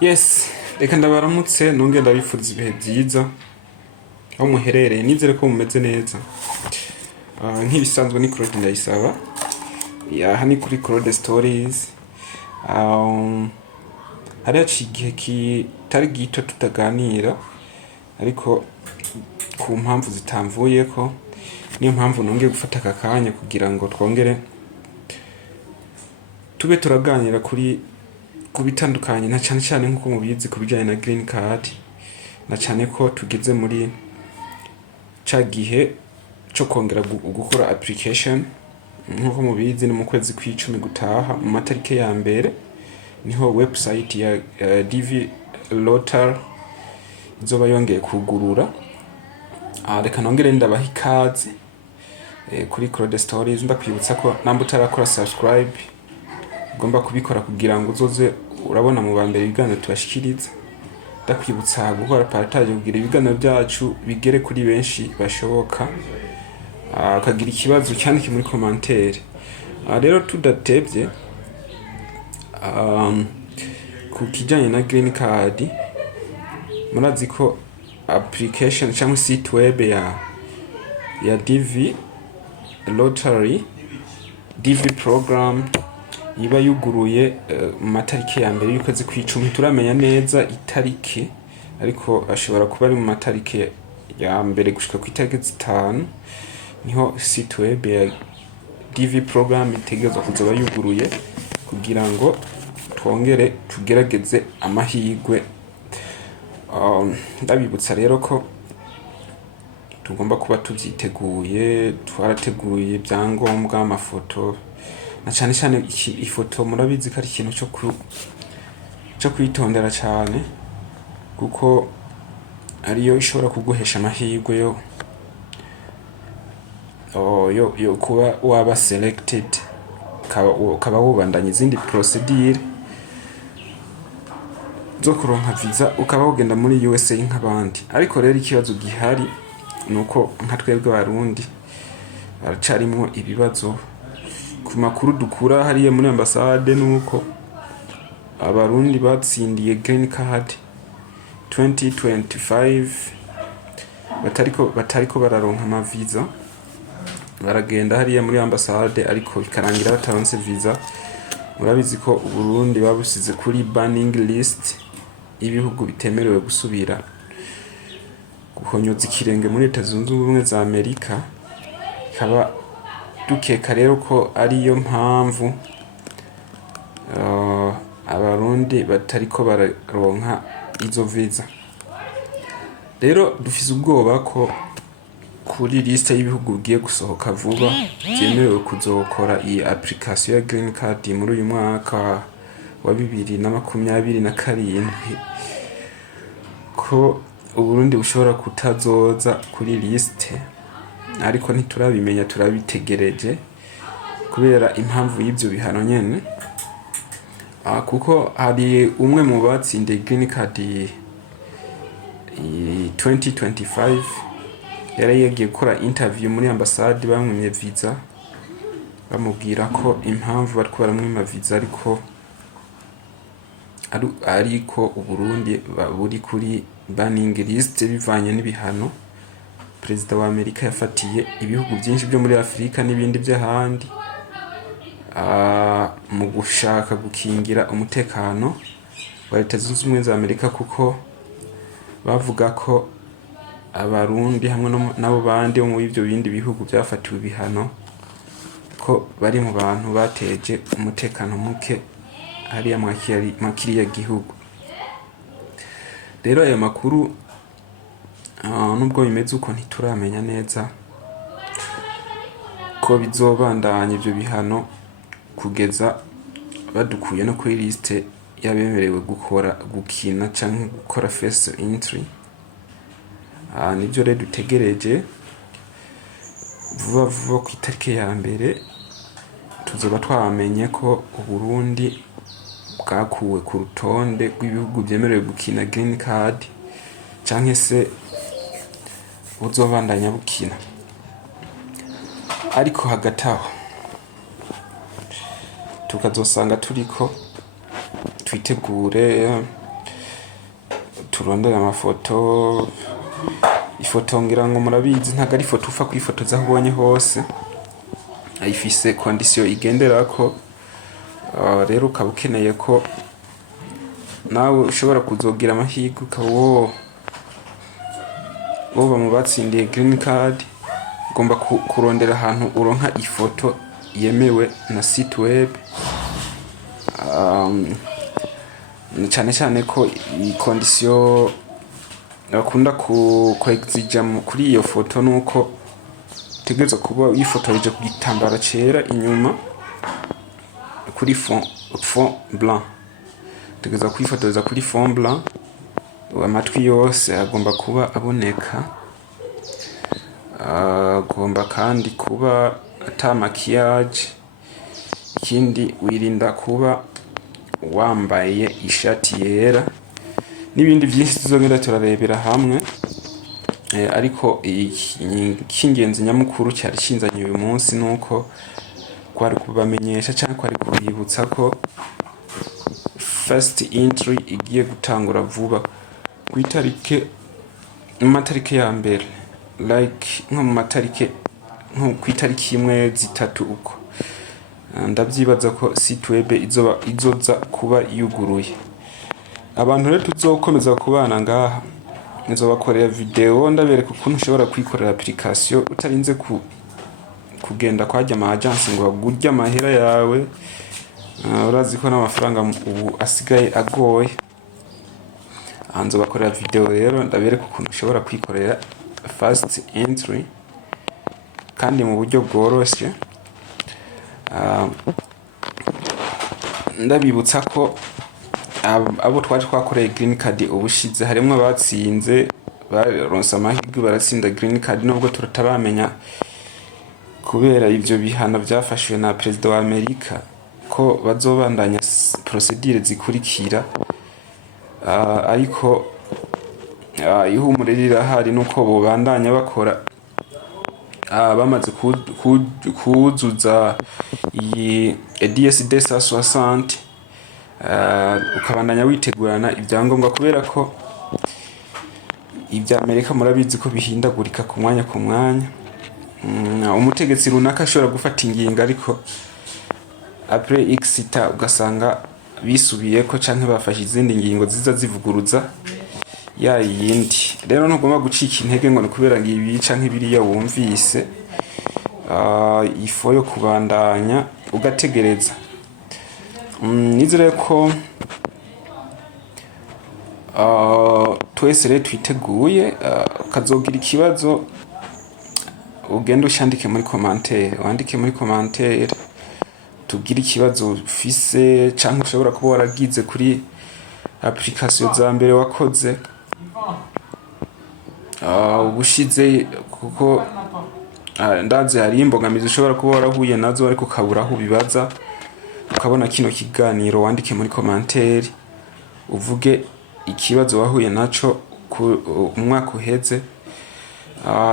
Yes, reka ndabaramutse nongeye ndabifuriza ibihe byiza aho muherereye nizere ko mumeze neza. Nk'ibisanzwe ni Claude Ndayisaba. Aha ni kuri Claude Stories. Hari haciye igihe kitari gito tutaganira ariko ku mpamvu zitamvuyeko, niyo mpamvu nongeye gufata aka kanya kugira ngo twongere tube turaganira ku bitandukanye na cyane cyane nk'uko mubizi ku bijyanye na green card, na cyane ko tugeze muri ca gihe cyo kongera gukora application. Nk'uko mubizi ni mu kwezi kw'icumi gutaha mu matariki ya mbere niho website ya DV Lottery izoba yongeye kugurura. Reka nongere ndabaha ikaze kuri Claude Stories. Ndakwibutsa ko namba utarakora subscribe ugomba kubikora kugira ngo uzoze urabona mu bambere ibiganiro tubashikiriza. Ndakwibutsa gukora partage kugira ibiganiro byacu bigere kuri benshi bashoboka. Akagira ikibazo cyandike muri commentaire. Rero tudatebye ku kijyanye na green card, murazi ko application cyangwa site web ya DV Lottery, DV program iba yuguruye mu matariki ya mbere y'ukwezi kw'icumi. Turamenya neza itariki ariko ashobora kuba ari mu matariki ya mbere gushika ku itariki zitanu niho site web ya DV program itegerezwa kuzoba yuguruye kugira ngo twongere tugerageze amahirwe. Ndabibutsa rero ko tugomba kuba tubyiteguye, twarateguye ibyangombwa, amafoto na cyane cyane ifoto. Murabizi ko ari ikintu cyo kwitondera cyane kuko ariyo ishobora kuguhesha amahirwe yo kuba waba selected, ukaba wubandanya izindi procedure zo kuronka visa ukaba ugenda muri USA nk'abandi. Ariko rero ikibazo gihari nuko nka twebwe Abarundi baracarimo ibibazo. Ku makuru dukura hariya muri ambassade nuko Abarundi batsindiye green card 2025 batariko bararonka ama visa, baragenda hariya muri ambassade ariko bikarangira bataronse visa. Murabizi ko Burundi babusize kuri banning list ibihugu bitemerewe gusubira guhonyoza ikirenge muri Leta Zunze Ubumwe za Amerika. Kaba dukeka rero ko ariyo mpamvu Abarundi batariko bararonka izo visa. Rero dufise ubwoba ko kuri liste y'ibihugu bigiye gusohoka vuba byemerewe kuzokora iyi application ya green card muri uyu mwaka wa 2027 ko Uburundi bushobora kutazoza kuri liste, ariko ntiturabimenya, turabitegereje kubera impamvu y'ibyo bihano nyene. Kuko hari umwe mu batsindiye green card 2025 yari yagiye gukora interview muri ambassade, bamwimye visa bamubwira ko impamvu bariko baramwima visa ariko Uburundi buri kuri banning list bivanye n'ibihano Perezida wa Amerika yafatiye ibihugu byinshi byo muri Afrika n'ibindi by'ahandi mu gushaka gukingira umutekano wa Leta Zunze Ubumwe za Amerika, kuko bavuga ko Abarundi hamwe nabo bandi mu ibyo bindi bihugu byafatiwe ibihano ko bari mu bantu bateje umutekano muke hariya makiriya gihugu. Rero aya makuru nubwo bimeze uko ntituramenya neza ko bizobandanya ibyo bihano kugeza badukuye no kuri liste yabemerewe gukina cyangwa gukora first entry. Nibyo rero dutegereje vuba ku itariki ya mbere tuzoba twamenye ko Uburundi bwakuwe ku rutonde rw'ibihugu byemerewe gukina green card cyangwa se buzobandanya bukina. Ariko hagati aho tukazosanga turiko twitegure turondera amafoto. Ifoto ngira ngo murabizi ntago ari ifoto upfa kwifotoza aho ubonye hose, ifise condition igenderako. Rero ukaba ukeneye ko nawe ushobora kuzogira amahirwe ukaba woba mu batsindiye green card. Ugomba kurondera ahantu uronka ifoto yemewe na site web. Cyane cyane ko iyi condition bakunda kuexija kuri iyo foto nuko utegerezwa kuba wifotoreje ku gitambara cera inyuma kuri fond blanc. Utegerezwa kwifotoreza kuri fond blanc, amatwi yose agomba kuba aboneka. Agomba kandi kuba ata maquillage. Ikindi wirinda kuba wambaye ishati yera, n'ibindi byinshi tuzogenda turarebera hamwe. Ariko icy'ingenzi nyamukuru cyari kinzanye uyu munsi nuko kwari kubamenyesha cyangwa kwari kubibutsa ko first entry igiye gutangura vuba ku matariki ya mbere, like nko mu matariki nko ku itariki 1-3 uko. Ndabyibaza ko site web izoza kuba yuguruye. Abantu rero tuzokomeza kubana ngaha, nzobakorera video ndabereka ukuntu ushobora kwikorera application utarinze kugenda kwajya ama agence ngo bagurye amahera yawe. Urazi ko n'amafaranga ubu asigaye agoye. Nzobakorera video rero ndabereka ukuntu ushobora kwikorera first entry kandi mu buryo bworoshye. Ndabibutsa ko abo twakoreye green card ubushize harimo abatsinze, baronse amahirwe baratsinda green card, nubwo tutaramenya kubera ivyo bihano byafashwe na Perezida wa Amerika ko bazobandanya procedure zikurikira. Ariko ihumure rirahari nuko bobandanya bakora bamaze kuzuza iyi DSD 160. Ukabandanya witegurana ibyangombwa kubera ko ibya Amerika murabizi ko bihindagurika ku mwanya. Umutegetsi runaka ashobora gufata ingingo ariko après xita ugasanga bisubiye ko canke bafashe izindi ngingo ziza zivuguruza ya yindi. Rero ntugomba gucika intege ngo kubera ngibi canke biriya wumvise. Ifo yo kubandanya ugategereza. Nizere ko twese rero twiteguye. Kazogira ikibazo ugenda ushandike muri commentaire, wandike muri commentaire tugira ikibazo ufise canke ushobora kuba waragize kuri application za mbere wakoze ubushize, kuko ndazi hari imbogamizi ushobora kuba warahuye nazo ariko ukabura aho bibaza. Ukabona kino kiganiro wandike muri commentaire uvuge ikibazo wahuye naco umwaka uheze,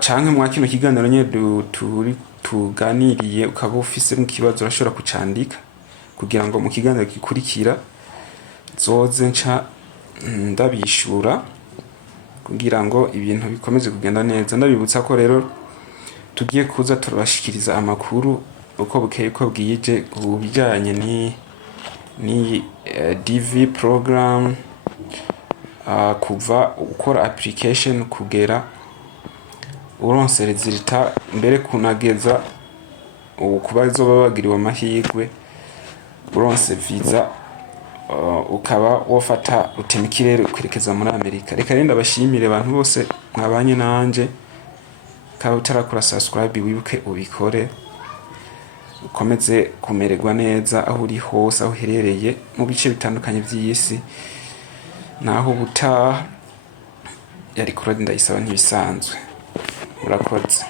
canke mwa kino kiganiro nye tuganiriye ukaba ufise ikibazo urashobora kucandika kugira ngo mu kiganiro gikurikira zoze nca ndabishura kugira ngo ibintu bikomeze kugenda neza. Ndabibutsa ko rero tugiye kuza turabashikiriza amakuru uko bukeye ko bwije ubijanye ni DV program, kuva ukora application kugera uronse resultat, mbere kunageza kubazo babagiriwe amahirwe uronse visa ukaba wofata utemikirere kwerekeza muri Amerika. Reka renda bashimire abantu bose mwabanye nanje. Kaba utarakora subscribe wibuke ubikore, ukomeze kumererwa neza aho uri hose, aho uherereye mu bice bitandukanye by'isi. Naho butaha yari Claude Ndayisaba ntibisanzwe. Murakoze.